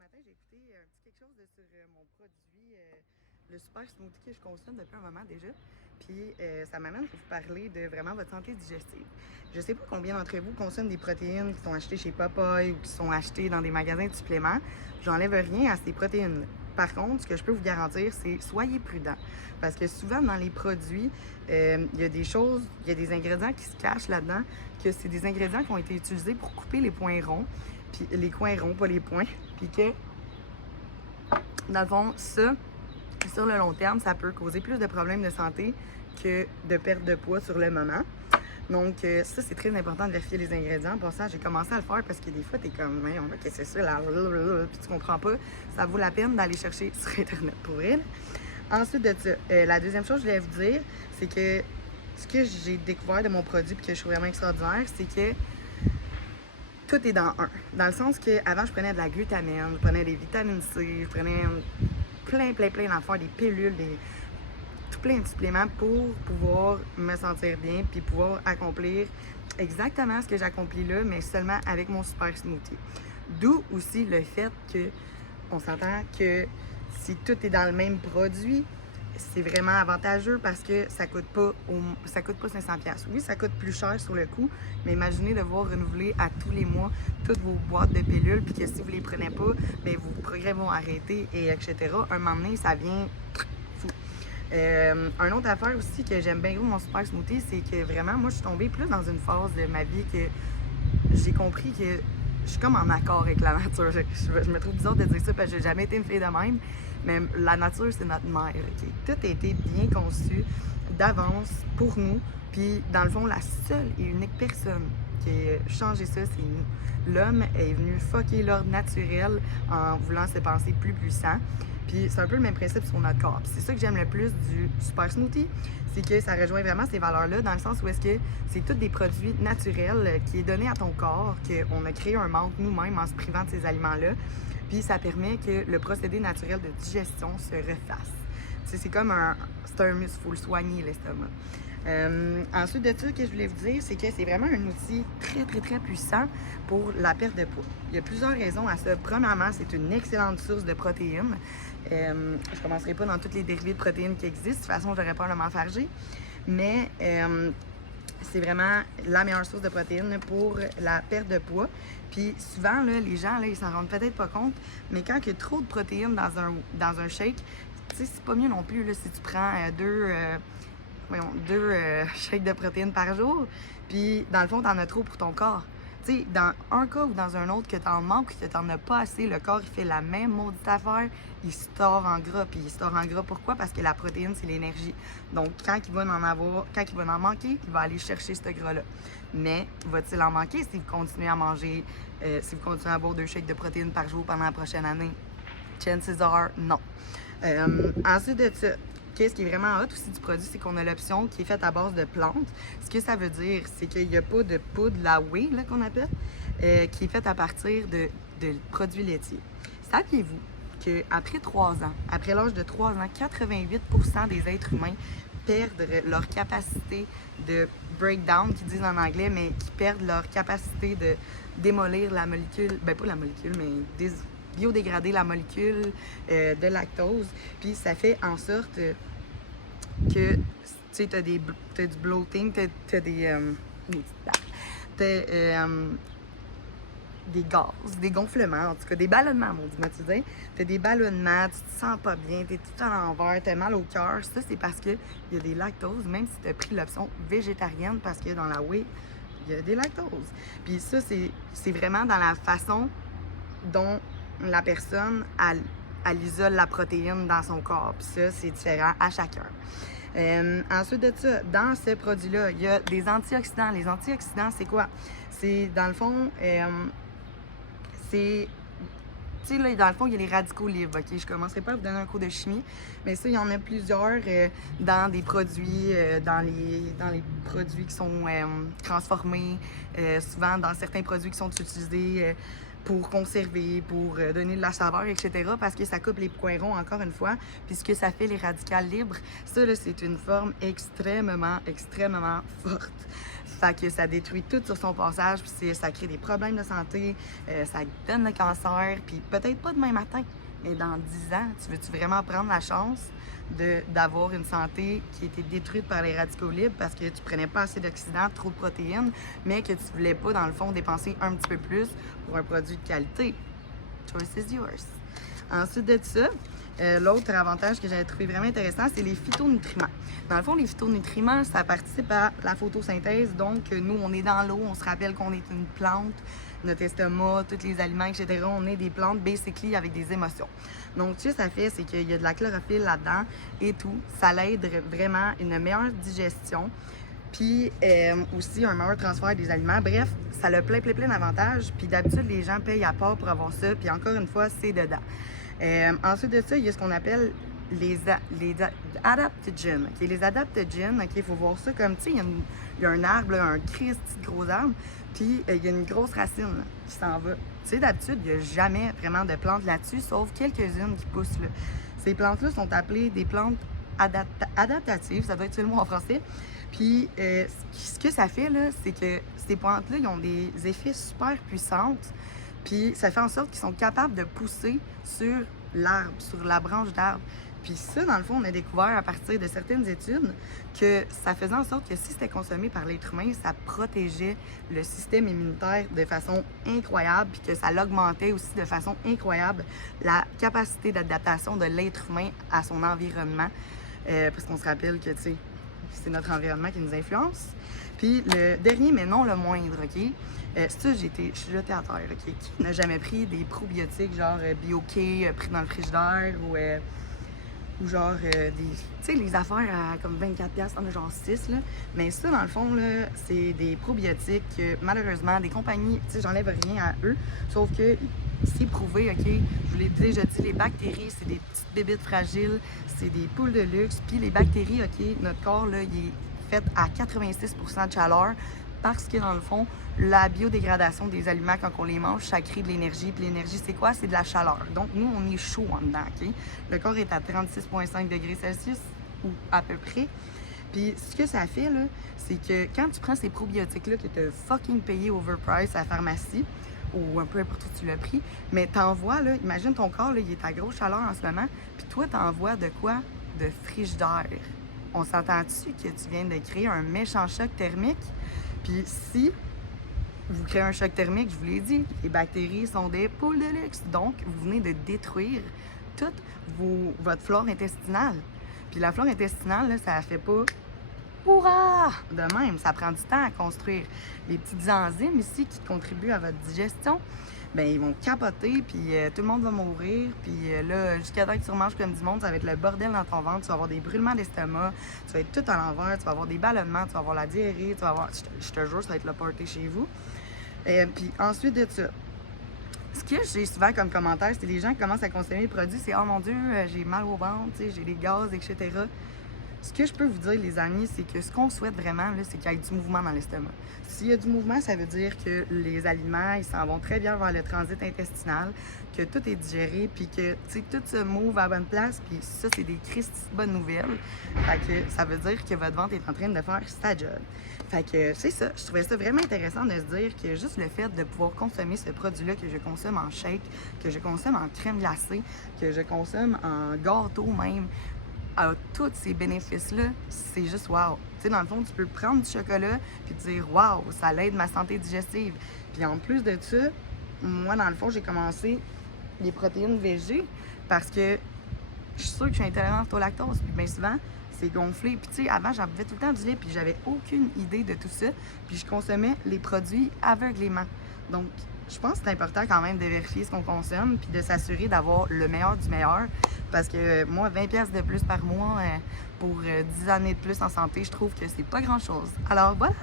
matin, j'ai écouté un petit quelque chose sur mon produit, le super smoothie que je consomme depuis un moment déjà. Puis ça m'amène à vous parler de vraiment votre santé digestive. Je sais pas combien d'entre vous consomment des protéines qui sont achetées chez Popeye ou qui sont achetées dans des magasins de suppléments. J'enlève rien à ces protéines. Par contre, ce que je peux vous garantir, c'est soyez prudents. Parce que souvent, dans les produits, il y a des choses, il y a des ingrédients qui se cachent là-dedans, que c'est des ingrédients qui ont été utilisés pour couper les points ronds, puis les coins ronds, pas les points, puis que, dans le fond, ça, sur le long terme, ça peut causer plus de problèmes de santé que de perte de poids sur le moment. Donc, ça, c'est très important de vérifier les ingrédients. Pour ça, j'ai commencé à le faire parce que des fois, t'es comme, mais qu'est-ce que c'est ça, là, puis tu comprends pas. Ça vaut la peine d'aller chercher sur Internet pour elle. Ensuite de ça, la deuxième chose que je voulais vous dire, c'est que ce que j'ai découvert de mon produit et que je trouve vraiment extraordinaire, c'est que tout est dans un. Dans le sens qu'avant, je prenais de la glutamine, je prenais des vitamines C, je prenais plein d'affaires, des pilules, tout plein de suppléments pour pouvoir me sentir bien puis pouvoir accomplir exactement ce que j'accomplis là, mais seulement avec mon super smoothie. D'où aussi le fait que on s'entend que si tout est dans le même produit, c'est vraiment avantageux parce que ça coûte pas 500$. Oui, ça coûte plus cher sur le coup, mais imaginez devoir renouveler à tous les mois toutes vos boîtes de pilules, puis que si vous les prenez pas, bien, vos progrès vont arrêter, et etc. Un moment donné, ça vient fou. Une autre affaire aussi que j'aime bien gros mon super smoothie, c'est que vraiment, moi, je suis tombée plus dans une phase de ma vie que j'ai compris que je suis comme en accord avec la nature. Je me trouve bizarre de dire ça parce que j'ai jamais été une fille de même, mais la nature, c'est notre mère. Okay? Tout a été bien conçu d'avance pour nous. Puis, dans le fond, la seule et unique personne qui a changé ça, c'est nous. L'homme est venu fucker l'ordre naturel en voulant se penser plus puissant. Puis c'est un peu le même principe sur notre corps. Puis c'est ça que j'aime le plus du super smoothie, c'est que ça rejoint vraiment ces valeurs-là, dans le sens où est-ce que c'est tous des produits naturels qui est donné à ton corps, qu'on a créé un manque nous-mêmes en se privant de ces aliments-là. Puis ça permet que le procédé naturel de digestion se refasse. C'est comme c'est un muscle, il faut le soigner, l'estomac. Ensuite de ça, ce que je voulais vous dire, c'est que c'est vraiment un outil très puissant pour la perte de poids. Il y a plusieurs raisons à ça. Premièrement, c'est une excellente source de protéines. Je ne commencerai pas dans toutes les dérivés de protéines qui existent. De toute façon, j'aurais peur de m'enfarger. Mais c'est vraiment la meilleure source de protéines pour la perte de poids. Puis souvent, là, les gens, là, ils s'en rendent peut-être pas compte, mais quand il y a trop de protéines dans un shake, tu sais, c'est pas mieux non plus là, si tu prends deux shakes de protéines par jour, puis dans le fond, t'en as trop pour ton corps. Tu sais, dans un cas ou dans un autre que t'en manques, que t'en as pas assez, le corps, il fait la même maudite affaire, il store en gras. Puis il store en gras, pourquoi? Parce que la protéine, c'est l'énergie. Donc, quand il va en manquer, il va aller chercher ce gras-là. Mais, va-t-il en manquer si vous continuez à manger, si vous continuez à boire 2 shakes de protéines par jour pendant la prochaine année? Chances are, non. Ensuite de ça, ce qui est vraiment hot aussi du produit, c'est qu'on a l'option qui est faite à base de plantes. Ce que ça veut dire, c'est qu'il n'y a pas de poudre, la whey là, qu'on appelle, qui est faite à partir de produits laitiers. Saviez-vous qu'après 3 ans, après l'âge de 3 ans, 88% des êtres humains perdent leur capacité de breakdown, qu'ils disent en anglais, mais qui perdent leur capacité de démolir la molécule, ben pas la molécule, mais biodégrader la molécule de lactose. Puis ça fait en sorte que tu sais, t'as du bloating, t'as des gaz, des gonflements, en tout cas des ballonnements, mon Dieu, tu dis. T'as des ballonnements, tu te sens pas bien, t'es tout à l'envers, t'as mal au cœur. Ça, c'est parce qu'il y a des lactoses, même si t'as pris l'option végétarienne, parce que dans la whey, il y a des lactoses. Puis ça, c'est vraiment dans la façon dont la personne, elle isole la protéine dans son corps. Puis ça, c'est différent à chacun. Ensuite de ça, dans ce produit-là, il y a des antioxydants. Les antioxydants, c'est quoi? C'est, dans le fond, c'est... Tu sais, là, dans le fond, il y a les radicaux libres, OK? Je commencerai pas à vous donner un cours de chimie, mais ça, il y en a plusieurs dans des produits, dans les produits qui sont transformés, souvent dans certains produits qui sont utilisés pour conserver, pour donner de la saveur, etc. Parce que ça coupe les coins ronds, encore une fois. Puis ce que ça fait, les radicales libres, ça, là, c'est une forme extrêmement, extrêmement forte. Fait que ça détruit tout sur son passage, puis ça crée des problèmes de santé, ça donne le cancer, puis peut-être pas demain matin, mais dans 10 ans, tu veux-tu vraiment prendre la chance d'avoir une santé qui était détruite par les radicaux libres parce que tu prenais pas assez d'oxydants, trop de protéines, mais que tu voulais pas, dans le fond, dépenser un petit peu plus pour un produit de qualité? Choice is yours. Ensuite de ça, l'autre avantage que j'avais trouvé vraiment intéressant, c'est les phytonutriments. Dans le fond, les phytonutriments, ça participe à la photosynthèse. Donc, nous, on est dans l'eau, on se rappelle qu'on est une plante. Notre estomac, tous les aliments, etc., on est des plantes, basically, avec des émotions. Donc, ce que ça fait, c'est qu'il y a de la chlorophylle là-dedans et tout. Ça l'aide vraiment une meilleure digestion. Puis aussi un meilleur transfert des aliments. Bref, ça a plein d'avantages. Puis d'habitude, les gens payent à part pour avoir ça. Puis encore une fois, c'est dedans. Ensuite de ça, il y a ce qu'on appelle les adaptogens. Okay? Les adaptogens, il faut voir ça comme, tu sais, il y a un arbre, là, un Christ gros arbre, puis il y a une grosse racine là, qui s'en va. Tu sais, d'habitude, il n'y a jamais vraiment de plantes là-dessus, sauf quelques-unes qui poussent là. Ces plantes-là sont appelées des plantes adaptatives, ça doit être le mot en français. Puis, ce que ça fait, là, c'est que ces plantes-là, ils ont des effets super puissants. Puis, ça fait en sorte qu'ils sont capables de pousser sur l'arbre, sur la branche d'arbre. Puis ça, dans le fond, on a découvert à partir de certaines études que ça faisait en sorte que si c'était consommé par l'être humain, ça protégeait le système immunitaire de façon incroyable, puis que ça l'augmentait aussi de façon incroyable la capacité d'adaptation de l'être humain à son environnement. Parce qu'on se rappelle que, tu sais, c'est notre environnement qui nous influence. Puis le dernier, mais non le moindre, OK? Ça, je suis jetée à terre, OK? Qui n'a jamais pris des probiotiques, genre BioK, pris dans le frigidaire, ou genre tu sais, les affaires à comme 24$, on a genre 6, là. Mais ça, dans le fond, là, c'est des probiotiques que, malheureusement, des compagnies, tu sais, j'enlève rien à eux, sauf que c'est prouvé, OK? Je vous l'ai déjà dit, les bactéries, c'est des petites bébites fragiles, c'est des poules de luxe. Puis les bactéries, OK, notre corps, là, il est fait à 86% de chaleur parce que, dans le fond, la biodégradation des aliments, quand on les mange, ça crée de l'énergie. Puis l'énergie, c'est quoi? C'est de la chaleur. Donc, nous, on est chaud en dedans, OK? Le corps est à 36,5 degrés Celsius, ou à peu près. Puis ce que ça fait, là, c'est que quand tu prends ces probiotiques-là que tu as fucking payé overprice à la pharmacie, ou un peu importe où tu l'as pris, mais t'envoies, là, imagine ton corps, là, il est à grosse chaleur en ce moment, puis toi, t'envoies de quoi? De frigidaire. On s'entend-tu que tu viens de créer un méchant choc thermique? Puis si vous créez un choc thermique, je vous l'ai dit, les bactéries sont des poules de luxe. Donc, vous venez de détruire toute votre flore intestinale. Puis la flore intestinale, là, ça fait pas Hourra! De même, ça prend du temps à construire. Les petites enzymes ici qui contribuent à votre digestion, ben ils vont capoter, puis tout le monde va mourir. Puis là, jusqu'à temps que tu remanges comme du monde, ça va être le bordel dans ton ventre. Tu vas avoir des brûlements d'estomac, tu vas être tout à l'envers, tu vas avoir des ballonnements, tu vas avoir la diarrhée, tu vas avoir... Je te jure, ça va être le party chez vous. Puis ensuite de ça, ce que j'ai souvent comme commentaire, c'est les gens qui commencent à consommer le produit, c'est « Oh mon Dieu, j'ai mal au ventre, j'ai des gaz, etc. » Ce que je peux vous dire, les amis, c'est que ce qu'on souhaite vraiment, là, c'est qu'il y ait du mouvement dans l'estomac. S'il y a du mouvement, ça veut dire que les aliments, ils s'en vont très bien vers le transit intestinal, que tout est digéré, puis que, tout se move à la bonne place, puis ça, c'est des Christi bonnes nouvelles. Fait que ça veut dire que votre ventre est en train de faire sa job. Fait que c'est ça. Je trouvais ça vraiment intéressant de se dire que juste le fait de pouvoir consommer ce produit-là que je consomme en shake, que je consomme en crème glacée, que je consomme en gâteau même, à tous ces bénéfices-là, c'est juste wow. Tu sais, dans le fond, tu peux prendre du chocolat puis te dire wow, ça l'aide ma santé digestive. Puis en plus de ça, moi, dans le fond, j'ai commencé les protéines végé parce que je suis sûre que je suis intolérante au lactose. Puis bien souvent, c'est gonflé. Puis tu sais, avant, j'en buvais tout le temps du lait puis j'avais aucune idée de tout ça. Puis je consommais les produits aveuglément. Donc, je pense que c'est important quand même de vérifier ce qu'on consomme puis de s'assurer d'avoir le meilleur du meilleur. Parce que moi, 20$ de plus par mois pour 10 années de plus en santé, je trouve que c'est pas grand-chose. Alors voilà!